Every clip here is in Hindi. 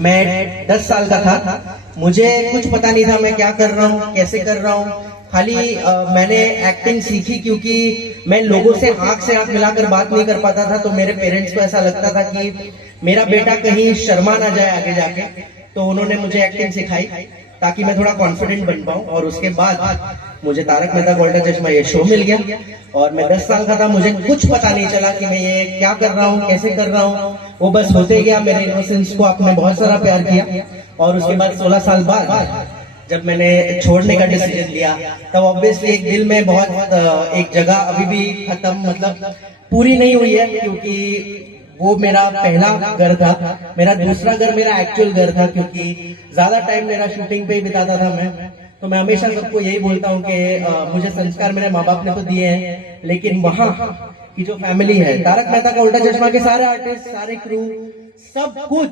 मैं 10 साल का था, मुझे कुछ पता नहीं था मैं क्या कर रहा हूँ, कैसे कर रहा हूँ। खाली मैंने एक्टिंग सीखी क्योंकि मैं लोगों से आंख मिलाकर बात नहीं कर पाता था। तो मेरे पेरेंट्स को ऐसा लगता था कि मेरा बेटा कहीं शर्मा ना जाए आगे जाके, तो उन्होंने मुझे एक्टिंग सिखाई ताकि मैं थोड़ा कॉन्फिडेंट बन पाऊँ। और उसके बाद मुझे तारक मेहता का उल्टा चश्मा ये शो मिल गया और मैं 10 साल का था, मुझे कुछ पता नहीं चला कि मैं ये क्या कर रहा हूँ, कैसे कर रहा हूँ। वो बस होते गया, मेरे इनोसेंस को आपने बहुत सारा प्यार किया। और उसके बाद 16 साल बाद जब मैंने छोड़ने का डिसीजन लिया, तब ऑब्वियसली एक दिल में बहुत एक जगह अभी भी खत्म, मतलब पूरी नहीं हुई है, क्योंकि वो मेरा पहला घर था। मेरा दूसरा घर मेरा एक्चुअल घर था, क्योंकि ज्यादा टाइम मेरा शूटिंग पे ही बिताता था मैं। तो मैं हमेशा सबको यही बोलता हूँ कि मुझे संस्कार मेरे माँ बाप ने तो दिए हैं, लेकिन वहाँ की जो फैमिली है, तारक मेहता का उल्टा चश्मा के सारे आर्टिस्ट, सारे क्रू, सब कुछ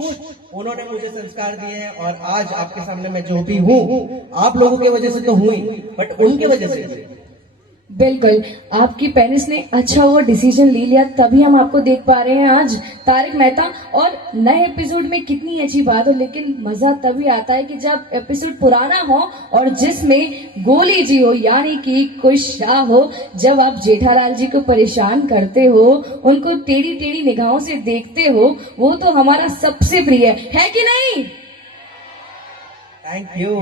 उन्होंने मुझे संस्कार दिए हैं। और आज आपके सामने मैं जो भी हूँ, आप लोगों की वजह से तो हुई, बट उनके वजह से। बिल्कुल, आपकी पेरेंट्स ने अच्छा वो डिसीजन ले लिया, तभी हम आपको देख पा रहे हैं आज तारक मेहता। और नए एपिसोड में कितनी अच्छी बात हो, लेकिन मजा तभी आता है कि जब एपिसोड पुराना हो और जिसमें गोली जी हो, यानी कि कुछ शाह हो। जब आप जेठालाल जी को परेशान करते हो, उनको टेढ़ी टेढ़ी निगाहों से देखते हो, वो तो हमारा सबसे प्रिय है कि नहीं? Thank you.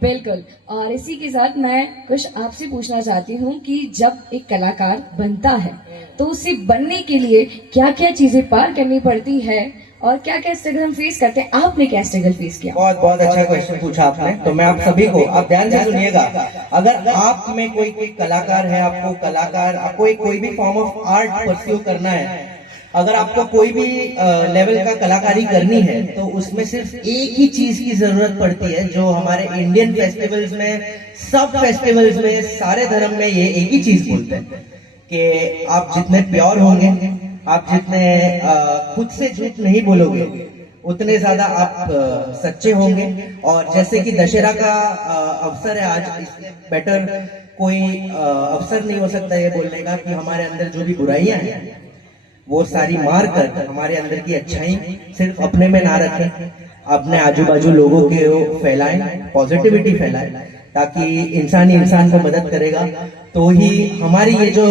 बिल्कुल। और इसी के साथ मैं कुछ आपसे पूछना चाहती हूँ कि जब एक कलाकार बनता है तो उसे बनने के लिए क्या क्या चीजें पार करनी पड़ती है और क्या क्या स्ट्रगल हम फेस करते हैं? आपने क्या स्ट्रगल फेस किया? बहुत बहुत अच्छा क्वेश्चन पूछा आपने। तो मैं आप सभी को, आप ध्यान से सुनिएगा, अगर आप में कोई कलाकार है, आपको कलाकार, आपको कोई भी फॉर्म ऑफ आर्ट परस्यू करना है, अगर आपको कोई भी लेवल का कलाकारी करनी है, तो उसमें सिर्फ एक ही चीज की जरूरत पड़ती है, जो हमारे इंडियन फेस्टिवल्स में, सब फेस्टिवल्स में, सारे धर्म में ये एक ही चीज बोलते हैं कि आप जितने प्योर होंगे, आप जितने खुद से झूठ नहीं बोलोगे, उतने ज्यादा आप सच्चे होंगे। और जैसे कि दशहरा का अवसर है आज, इससे बेटर कोई अवसर नहीं हो सकता ये बोलने का कि हमारे अंदर जो भी बुराइयां हैं वो सारी मार कर हमारे अंदर की अच्छाई सिर्फ अपने में ना रखें, अपने आजू बाजू लोगों के फैलाएं, पॉजिटिविटी फैलाएं, ताकि इंसान ही इंसान को मदद करेगा। तो ही हमारी ये जो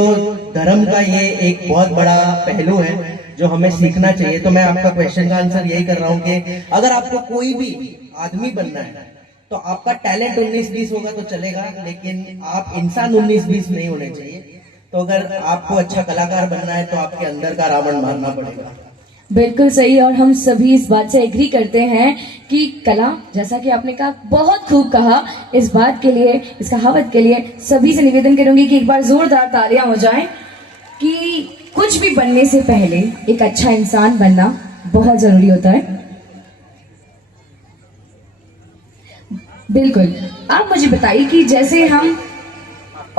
धर्म का ये एक बहुत बड़ा पहलू है जो हमें सीखना चाहिए। तो मैं आपका क्वेश्चन का आंसर यही कर रहा हूँ कि अगर आपको कोई भी आदमी बनना है, तो आपका टैलेंट 19-20 होगा तो चलेगा, लेकिन आप इंसान 19-20 नहीं होने चाहिए। तो अगर आपको अच्छा कलाकार बनना है, तो आपके अंदर का रावण मारना पड़ेगा। बिल्कुल सही। और हम सभी इस बात से एग्री करते हैं कि कला, जैसा कि आपने कहा, बहुत खूब कहा। इस बात के लिए, इस कहावत के लिए सभी से निवेदन करूंगी कि एक बार जोरदार तालियां हो जाएं कि कुछ भी बनने से पहले एक अच्छा इंसान बनना बहुत जरूरी होता है। बिल्कुल। आप मुझे बताइए कि जैसे हम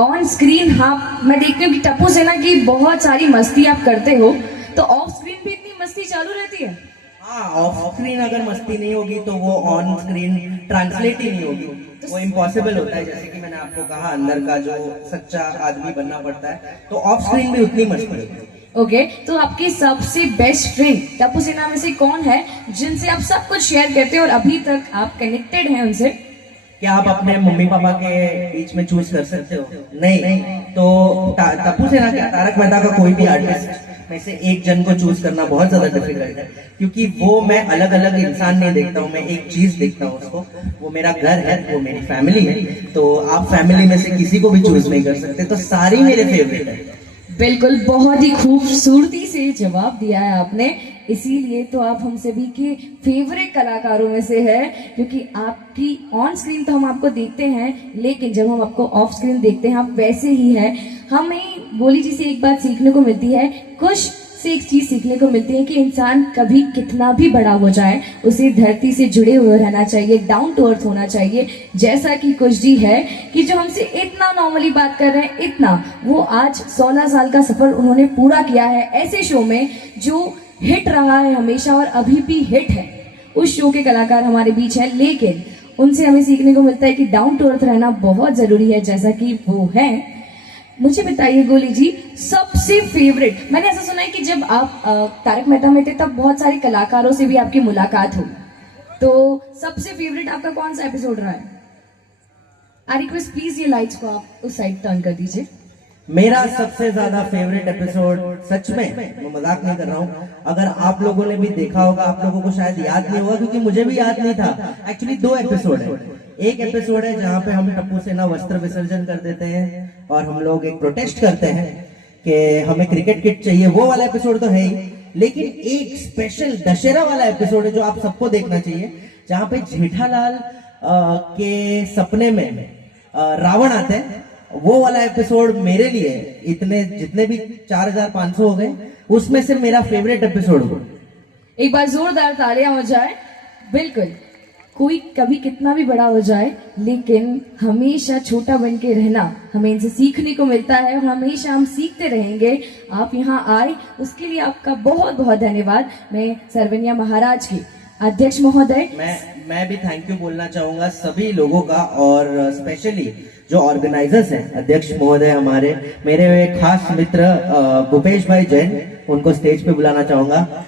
ऑन स्क्रीन, हाँ मैं देखती हूँ कि टप्पू सेना की बहुत सारी मस्ती आप करते हो, तो ऑफ स्क्रीन भी इतनी मस्ती चालू रहती है? हाँ, ऑफ स्क्रीन अगर मस्ती नहीं होगी तो वो ऑन स्क्रीन ट्रांसलेट ही नहीं होगी, वो इम्पॉसिबल होता है। जैसे कि मैंने आपको कहा, अंदर का जो सच्चा आदमी बनना पड़ता है, तो ऑफ स्क्रीन भी उतनी मस्ती होती है। ओके, तो आपके सबसे बेस्ट फ्रेंड टप्पू सेना में से कौन है जिनसे आप सब कुछ शेयर करते हैं और अभी तक आप कनेक्टेड हैं उनसे? क्या आप अपने मम्मी पापा के बीच में चूज कर सकते हो? नहीं। तो टप्पू सेना क्या, तारक मेहता का कोई भी आर्टिस्ट में से एक जन को चूज करना बहुत ज्यादा डिफिकल्ट है, क्योंकि वो मैं अलग अलग इंसान नहीं देखता हूँ, मैं एक चीज देखता हूँ उसको। वो मेरा घर है, वो मेरी फैमिली है। तो आप फैमिली में से किसी को भी चूज नहीं कर सकते, तो सारी मेरे फेवरेट है। बिल्कुल, बहुत ही खूबसूरती से जवाब दिया है आपने। इसीलिए तो आप हम सभी के फेवरेट कलाकारों में से है, क्योंकि आपकी ऑन स्क्रीन तो हम आपको देखते हैं, लेकिन जब हम आपको ऑफ स्क्रीन देखते हैं आप वैसे ही हैं। हमें गोली जी से एक बात सीखने को मिलती है, कुछ से एक चीज सीखने को मिलती है कि इंसान कभी कितना भी बड़ा हो जाए, उसे धरती से जुड़े हुए रहना चाहिए, डाउन टू अर्थ होना चाहिए। जैसा कि कुछ जी है कि जो हमसे इतना नॉर्मली बात कर रहे हैं, इतना, वो आज 16 साल का सफर उन्होंने पूरा किया है ऐसे शो में जो हिट रहा है हमेशा और अभी भी हिट है। उस शो के कलाकार हमारे बीच है, लेकिन उनसे हमें सीखने को मिलता है कि डाउन टू अर्थ रहना बहुत जरूरी है, जैसा कि वो है। मुझे बताइए गोली जी, सबसे फेवरेट, मैंने ऐसा सुना है कि जब आप तारक मेहता में थे तब बहुत सारे कलाकारों से भी आपकी मुलाकात हुई, तो सबसे फेवरेट आपका कौन सा एपिसोड रहा है? आई रिक्वेस्ट प्लीज ये लाइट्स को आप उस साइड टर्न कर दीजिए। मेरा सबसे ज्यादा फेवरेट एपिसोड, सच में मैं मजाक नहीं कर रहा हूँ, अगर आप लोगों ने भी देखा होगा, आप लोगों को शायद याद नहीं होगा क्योंकि मुझे भी याद नहीं था। एक्चुअली 2 एपिसोड है। एक एपिसोड है जहाँ पे हम टप्पू सेना वस्त्र विसर्जन कर देते हैं और हम लोग एक प्रोटेस्ट करते हैं कि हमें क्रिकेट किट चाहिए, वो वाला एपिसोड तो है ही। लेकिन एक स्पेशल दशहरा वाला एपिसोड है जो आप सबको देखना चाहिए, जहाँ पे जेठालाल के सपने में रावण आते हैं। वो वाला एपिसोड मेरे लिए, इतने जितने भी 4500 हो गए, उसमें से मेरा फेवरेट एपिसोड हो। एक बार जोरदार तालियां हो जाए। बिल्कुल, कोई कभी कितना भी बड़ा हो जाए लेकिन हमेशा छोटा बन के रहना, हमें इनसे सीखने को मिलता है और हमेशा हम सीखते रहेंगे। आप यहाँ आए उसके लिए आपका बहुत बहुत धन्यवाद। मैं सर्वनिया महाराज की अध्यक्ष महोदय, मैं भी थैंक यू बोलना चाहूंगा सभी लोगों का, और स्पेशली जो ऑर्गेनाइजर्स हैं, अध्यक्ष महोदय हमारे, मेरे खास मित्र भूपेश भाई जैन, उनको स्टेज पे बुलाना चाहूंगा।